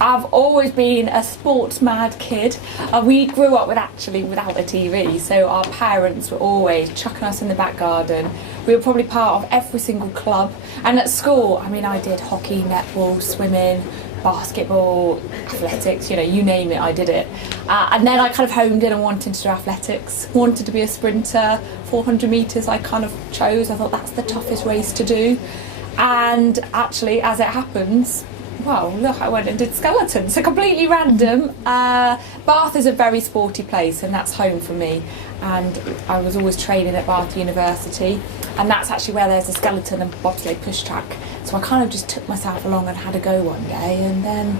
I've always been a sports mad kid. We grew up without a TV, so our parents were always chucking us in the back garden. We were probably part of every single club, and at school, I mean, I did hockey, netball, swimming, basketball, athletics, you know, you name it, I did it. And then I kind of homed in on wanting to do athletics, wanted to be a sprinter. 400 metres I kind of chose. I thought that's the toughest race to do. And actually, as it happens, well, look, I went and did skeleton, so completely random. Bath is a very sporty place, and that's home for me. And I was always training at Bath University, and that's actually where there's a skeleton and bobsleigh push track. So I kind of just took myself along and had a go one day, and then,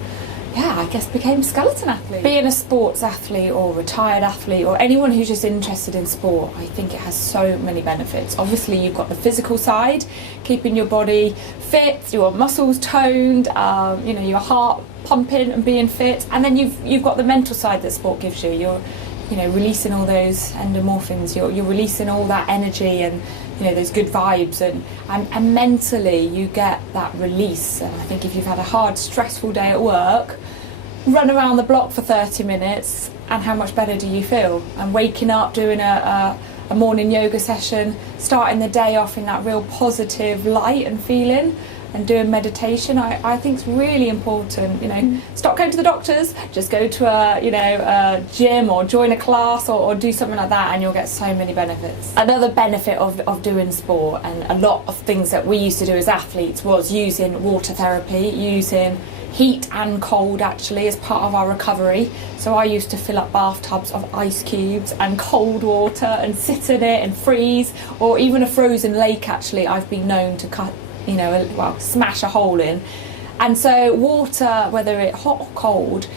yeah, I guess became a skeleton athlete. Being a sports athlete or retired athlete or anyone who's just interested in sport, I think it has so many benefits. Obviously, you've got the physical side, keeping your body fit, your muscles toned, you know, your heart pumping and being fit, and then you've got the mental side that sport gives you. You're, you know, releasing all those endorphins. You're releasing all that energy and, you know, those good vibes, and mentally you get that release. And I think if you've had a hard, stressful day at work, run around the block for 30 minutes, and how much better do you feel? And waking up, doing a morning yoga session, starting the day off in that real positive light and feeling, and doing meditation, I think it's really important. You know, stop going to the doctors, just go to a gym or join a class or do something like that, and you'll get so many benefits. Another benefit of doing sport, and a lot of things that we used to do as athletes, was using water therapy, using heat and cold actually as part of our recovery. So I used to fill up bathtubs of ice cubes and cold water and sit in it and freeze, or even a frozen lake actually I've been known to cut, you know, smash a hole in. And so water, whether it's hot or cold,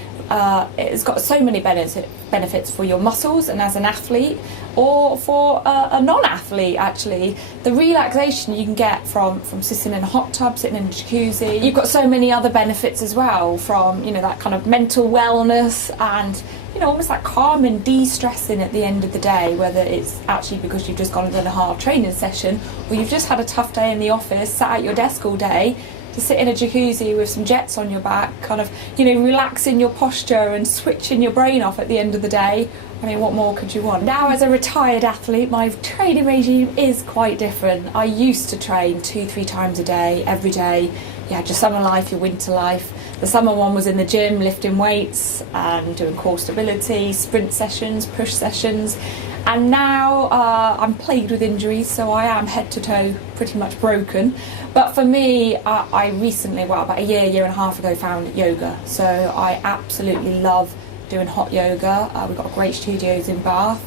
it's got so many benefits for your muscles and as an athlete, or for a non-athlete actually. The relaxation you can get from sitting in a hot tub, sitting in a jacuzzi. You've got so many other benefits as well, from, you know, that kind of mental wellness and, you know, almost like calm and de-stressing at the end of the day, whether it's actually because you've just gone and done a hard training session, or you've just had a tough day in the office, sat at your desk all day, to sit in a jacuzzi with some jets on your back, kind of, you know, relaxing your posture and switching your brain off at the end of the day. I mean, what more could you want? Now, as a retired athlete, my training regime is quite different. I used to train 2-3 times a day, every day. You had your summer life, your winter life. The summer one was in the gym, lifting weights and doing core stability, sprint sessions, push sessions. And now I'm plagued with injuries, so I am head to toe pretty much broken. But for me, I recently, well, about a year and a half ago, found yoga. So I absolutely love doing hot yoga. We've got great studios in Bath,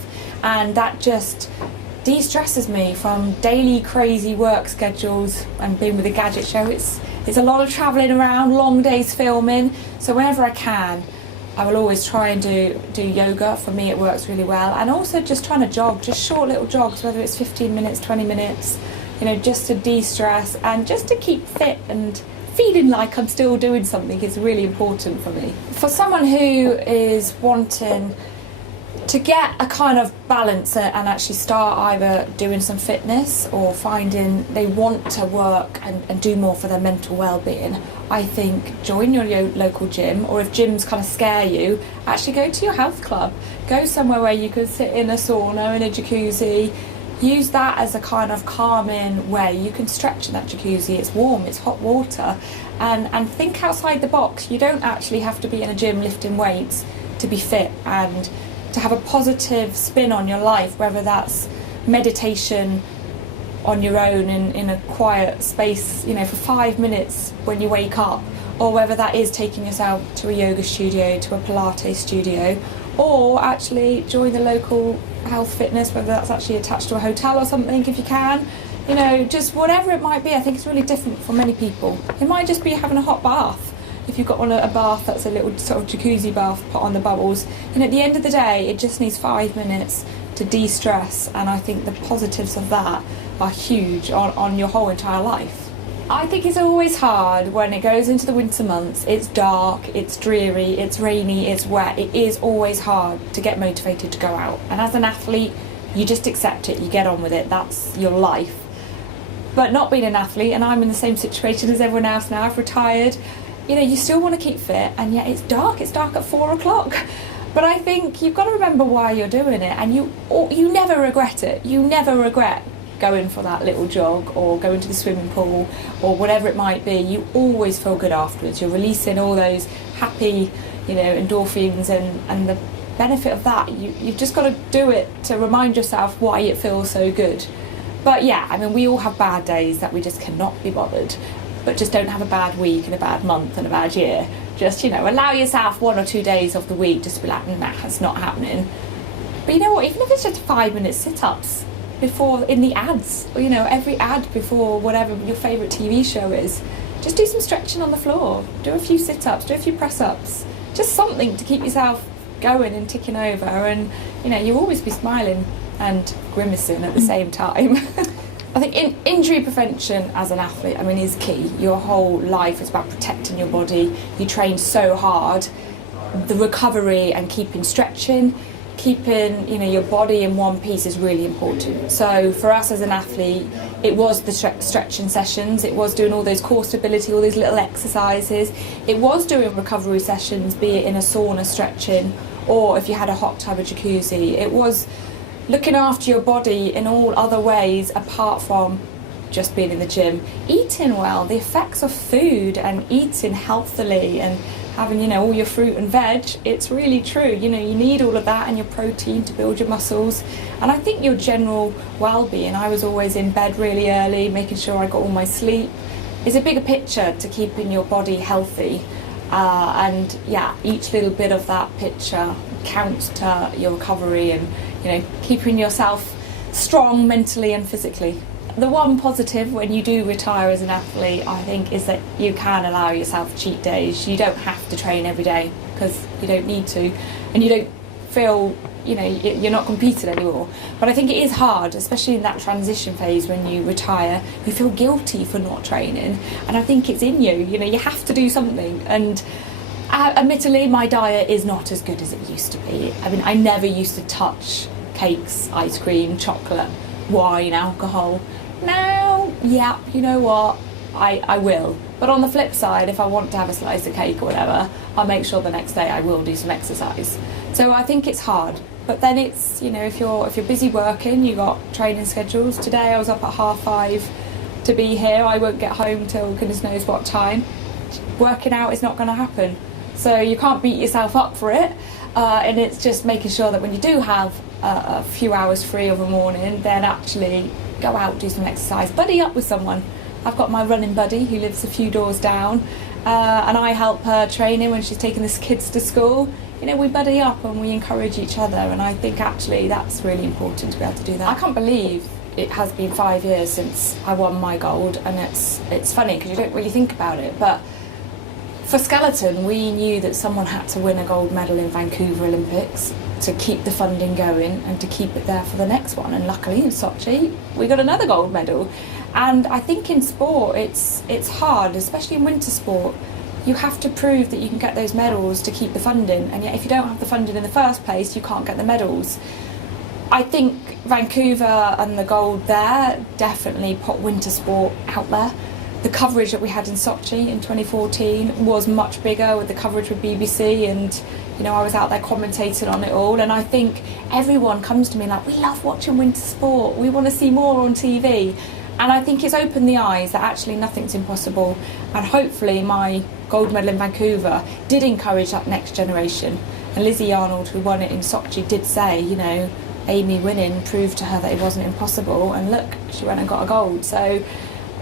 and that just de-stresses me from daily crazy work schedules and being with the gadget show. It's a lot of travelling around, long days filming. So whenever I can, I will always try and do yoga. For me, it works really well. And also just trying to jog, just short little jogs, whether it's 15 minutes, 20 minutes, you know, just to de-stress and just to keep fit and feeling like I'm still doing something is really important for me. For someone who is wanting to get a kind of balance and actually start either doing some fitness or finding they want to work and do more for their mental well-being, I think join your local gym, or if gyms kind of scare you, actually go to your health club. Go somewhere where you could sit in a sauna, in a jacuzzi. Use that as a kind of calming way. You can stretch in that jacuzzi, it's warm, it's hot water, and think outside the box. You don't actually have to be in a gym lifting weights to be fit and to have a positive spin on your life, whether that's meditation on your own in a quiet space, you know, for 5 minutes when you wake up, or whether that is taking yourself to a yoga studio, to a Pilates studio, or actually join the local health fitness, whether that's actually attached to a hotel or something if you can. You know, just whatever it might be. I think it's really different for many people. It might just be having a hot bath. If you've got a bath that's a little sort of jacuzzi bath, put on the bubbles. And at the end of the day, it just needs 5 minutes to de-stress, and I think the positives of that are huge on your whole entire life. I think it's always hard when it goes into the winter months. It's dark, it's dreary, it's rainy, it's wet. It is always hard to get motivated to go out. And as an athlete, you just accept it, you get on with it, that's your life. But not being an athlete, and I'm in the same situation as everyone else now, I've retired, you still want to keep fit, and yet it's dark at 4 o'clock. But I think you've got to remember why you're doing it, and you never regret it. You never regret going for that little jog or going to the swimming pool or whatever it might be. You always feel good afterwards. You're releasing all those happy, endorphins, and the benefit of that, you've just got to do it to remind yourself why it feels so good. But yeah, I mean, we all have bad days that we just cannot be bothered, but just don't have a bad week and a bad month and a bad year. Just, allow yourself 1 or 2 days of the week just to be like, nah, it's not happening. But you know what, even if it's just 5-minute sit-ups before, in the ads, or every ad before whatever your favourite TV show is, just do some stretching on the floor, do a few sit-ups, do a few press-ups, just something to keep yourself going and ticking over, and you'll always be smiling and grimacing at the same time. I think injury prevention as an athlete, is key. Your whole life is about protecting your body. You train so hard. The recovery and keeping stretching, keeping your body in one piece is really important. So for us as an athlete, it was the stretching sessions, it was doing all those core stability, all these little exercises, it was doing recovery sessions, be it in a sauna stretching, or if you had a hot tub or jacuzzi. It was looking after your body in all other ways apart from just being in the gym. Eating well, the effects of food and eating healthily and having all your fruit and veg, it's really true. You need all of that and your protein to build your muscles, and I think your general well-being. I was always in bed really early, making sure I got all my sleep, is a bigger picture to keeping your body healthy. And yeah, each little bit of that picture counts to your recovery and keeping yourself strong mentally and physically. The one positive when you do retire as an athlete, I think, is that you can allow yourself cheat days. You don't have to train every day because you don't need to, and you don't feel you're not competing anymore. But I think it is hard, especially in that transition phase when you retire. You feel guilty for not training, and I think it's in you. You have to do something. And admittedly, my diet is not as good as it used to be. I never used to touch cakes, ice cream, chocolate, wine, alcohol. Now, yeah, you know what, I will. But on the flip side, if I want to have a slice of cake or whatever, I'll make sure the next day I will do some exercise. So I think it's hard. But then it's, if you're busy working, you got training schedules. Today I was up at 5:30 to be here. I won't get home till goodness knows what time. Working out is not going to happen. So you can't beat yourself up for it. And it's just making sure that when you do have a few hours free of a morning, then actually go out, do some exercise, buddy up with someone. I've got my running buddy who lives a few doors down, and I help her training when she's taking the kids to school. We buddy up and we encourage each other, and I think actually that's really important to be able to do that. I can't believe it has been 5 years since I won my gold, and it's funny because you don't really think about it, but for skeleton, we knew that someone had to win a gold medal in Vancouver Olympics to keep the funding going and to keep it there for the next one. And luckily in Sochi, we got another gold medal. And I think in sport, it's hard, especially in winter sport. You have to prove that you can get those medals to keep the funding. And yet if you don't have the funding in the first place, you can't get the medals. I think Vancouver and the gold there definitely put winter sport out there. The coverage that we had in Sochi in 2014 was much bigger with the coverage with BBC, and I was out there commentating on it all, and I think everyone comes to me like, we love watching winter sport, we want to see more on TV. And I think it's opened the eyes that actually nothing's impossible, and hopefully my gold medal in Vancouver did encourage that next generation. And Lizzie Arnold, who won it in Sochi, did say, Amy winning proved to her that it wasn't impossible, and look, she went and got a gold. So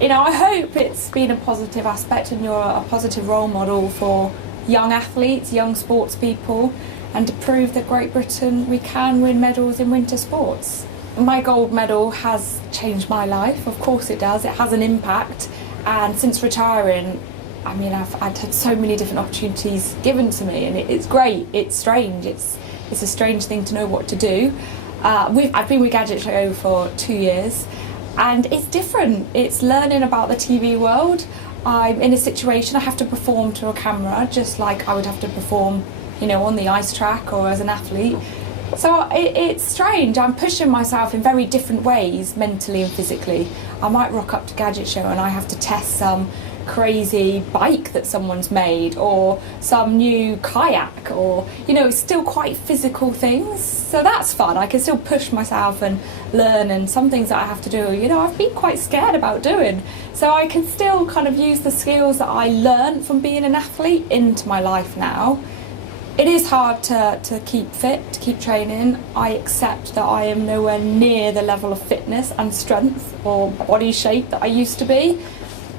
I hope it's been a positive aspect and you're a positive role model for young athletes, young sports people, and to prove that Great Britain, we can win medals in winter sports. My gold medal has changed my life, of course it does, it has an impact, and since retiring, I've had so many different opportunities given to me, and it's great, it's strange, it's a strange thing to know what to do. I've been with Gadget Show for 2 years, and it's different. It's learning about the TV world. I'm in a situation I have to perform to a camera just like I would have to perform, on the ice track or as an athlete. So it's strange. I'm pushing myself in very different ways, mentally and physically. I might rock up to Gadget Show and I have to test some crazy bike that someone's made, or some new kayak, or it's still quite physical things. So that's fun. I can still push myself and learn, and some things that I have to do, I've been quite scared about doing. So I can still kind of use the skills that I learned from being an athlete into my life now. It is hard to keep fit, to keep training. I accept that I am nowhere near the level of fitness and strength or body shape that I used to be.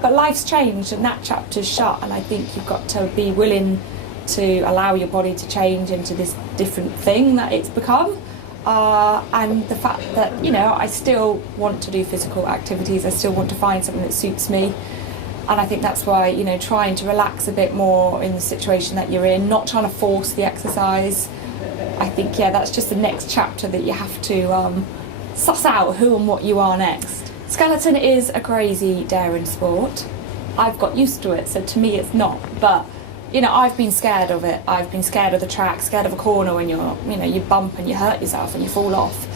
But life's changed and that chapter's shut, and I think you've got to be willing to allow your body to change into this different thing that it's become. And the fact that, I still want to do physical activities, I still want to find something that suits me. And I think that's why, trying to relax a bit more in the situation that you're in, not trying to force the exercise. I think, that's just the next chapter that you have to suss out who and what you are next. Skeleton is a crazy, daring sport. I've got used to it, so to me it's not. But, I've been scared of it. I've been scared of the track, scared of a corner when you bump and you hurt yourself and you fall off.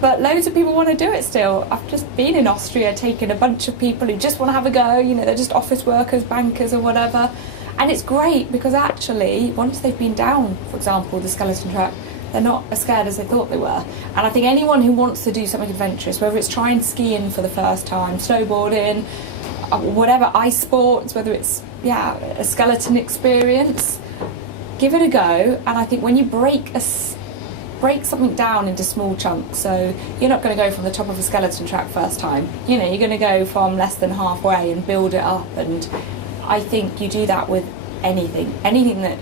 But loads of people want to do it still. I've just been in Austria taking a bunch of people who just want to have a go, they're just office workers, bankers or whatever. And it's great because actually, once they've been down, for example, the skeleton track, they're not as scared as they thought they were. And I think anyone who wants to do something adventurous, whether it's trying skiing for the first time, snowboarding, whatever, ice sports, whether it's, a skeleton experience, give it a go. And I think when you break something down into small chunks, so you're not going to go from the top of a skeleton track first time, you're going to go from less than halfway and build it up. And I think you do that with anything that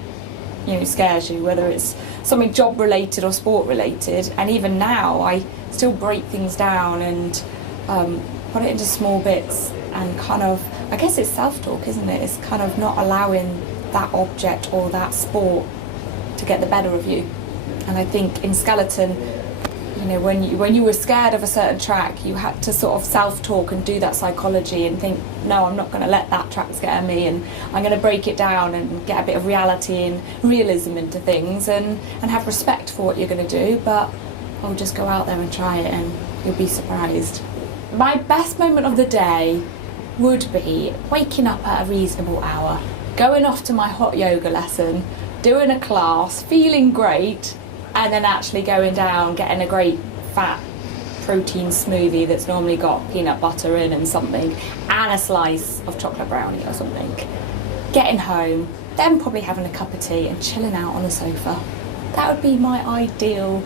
scares you, whether it's something job related or sport related. And even now I still break things down and put it into small bits, and kind of, I guess it's self-talk, isn't it? It's kind of not allowing that object or that sport to get the better of you. And I think in skeleton, when you were scared of a certain track, you had to sort of self-talk and do that psychology and think, no, I'm not going to let that track scare me, and I'm going to break it down and get a bit of reality and realism into things, and have respect for what you're going to do. But I'll just go out there and try it and you'll be surprised. My best moment of the day would be waking up at a reasonable hour, going off to my hot yoga lesson, doing a class, feeling great, and then actually going down, getting a great fat protein smoothie that's normally got peanut butter in and something, and a slice of chocolate brownie or something. Getting home, then probably having a cup of tea and chilling out on the sofa. That would be my ideal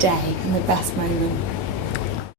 day and the best moment.